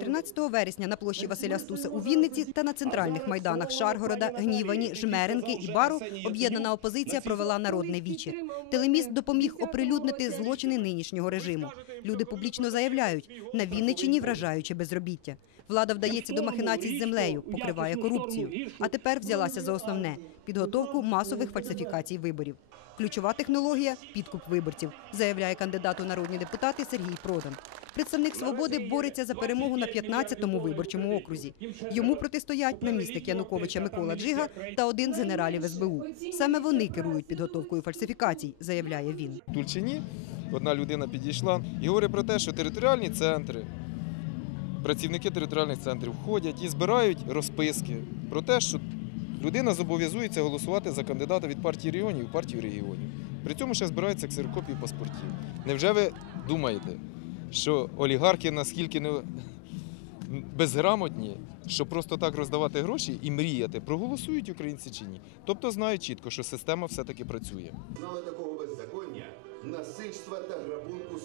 13 вересня на площі Василя Стуса у Вінниці та на центральних майданах Шаргорода, Гнівані, Жмеренки і Бару об'єднана опозиція провела народне віче. Телеміст допоміг оприлюднити злочини нинішнього режиму. Люди публічно заявляють, на Вінниччині вражаюче безробіття. Влада вдається до махінацій з землею, покриває корупцію. А тепер взялася за основне підготовку масових фальсифікацій виборів. Ключова технологія підкуп виборців, заявляє кандидат у народні депутати Сергій Продан. Представник свободи бореться за перемогу на 15-му виборчому окрузі. Йому протистоять намісник Януковича Микола Джига та один з генералів СБУ. Саме вони керують підготовкою фальсифікацій, заявляє він. В Тульчині одна людина підійшла і говорить про те, що територіальні центри, працівники територіальних центрів входять і збирають розписки про те, що людина зобов'язується голосувати за кандидата від партії регіонів в партію регіонів. При цьому ще збираються ксерокопії паспортів. Невже ви думаєте, що олігархи наскільки не безграмотні, що просто так роздавати гроші і мріяти, проголосують українці чи ні? Тобто знають чітко, що система все-таки працює. Знали такого беззаконня, насильства та грабунку